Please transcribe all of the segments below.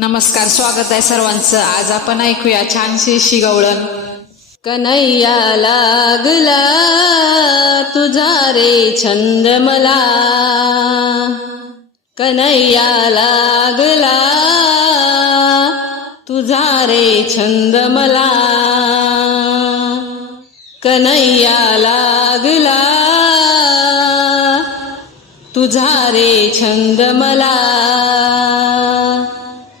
नमस्कार स्वागत आहे सर्वांचं. आज आपण ऐकूया छानशी शिगवळण. कन्हैया लागला तुझा रे छंद मला कन्हैया लागला तुझा रे छंद मला कन्हैया लागला तुझा रे छंद मला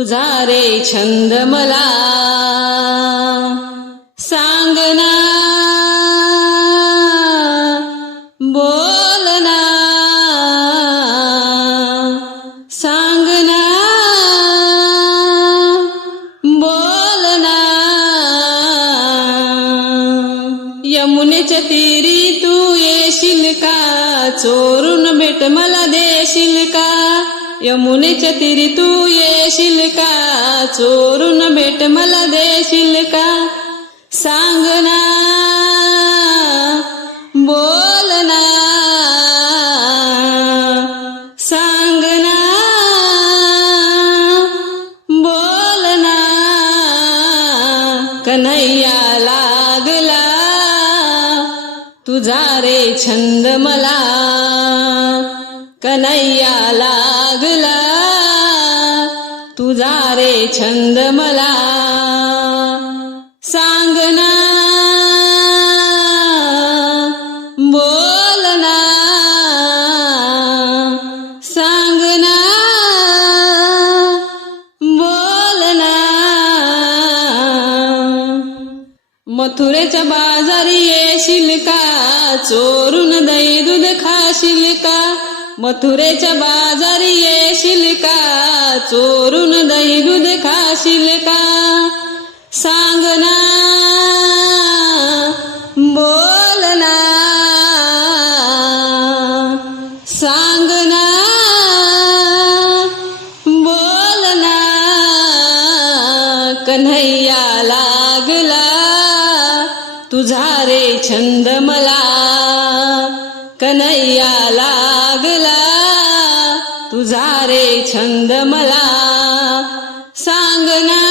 तुझा रे छंद मला. सांगना बोलना सांगना बोलना यमुनेच्या तिरी तू येशील का? चोरून भेट मला देशील का? यमुनेच्या तिरी तू येशील का? चोरून भेट मला देशील का? सांग सांगना बोलना बोल बोलना कन्हैया लागला. तुझा रे छंद मला. कन्हैया लागला. तुझा रे छंद मला. सांगना बोलना सांगना बोलना मथुरेच्या बाजारी येशील का? चोरून दही दूध खाशील का? मथुरेच्या बाजारी येशील का? चोरून दही दूध खाशील का? सांग सांगना बोलना बोल बोलना कन्हैया लागला. तुझा रे छंद मला. कन्हैया लागला. तुझा रे छंद मला सांगना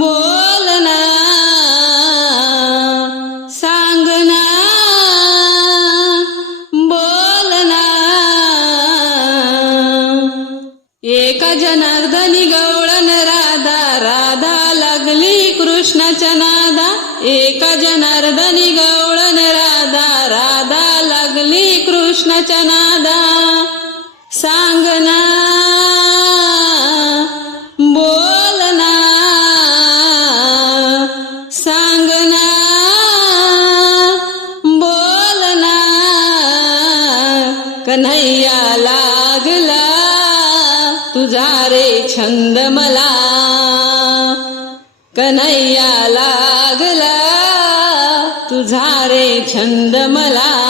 बोलना सांगना बोलना एका जनार्दनी गवळण राधा राधा लागली कृष्णाच्या नादा. एका जनार्दनी गौ कृष्णाच्या नादा सांगना बोलना सांगना बोलना कन्हैया लागला तुझा रे छंद मला. कन्हैया लागला तुझा रे छंद मला.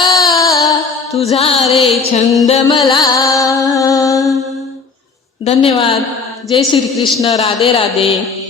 तुझा रे छंद मला धन्यवाद. जय श्री कृष्ण राधे राधे.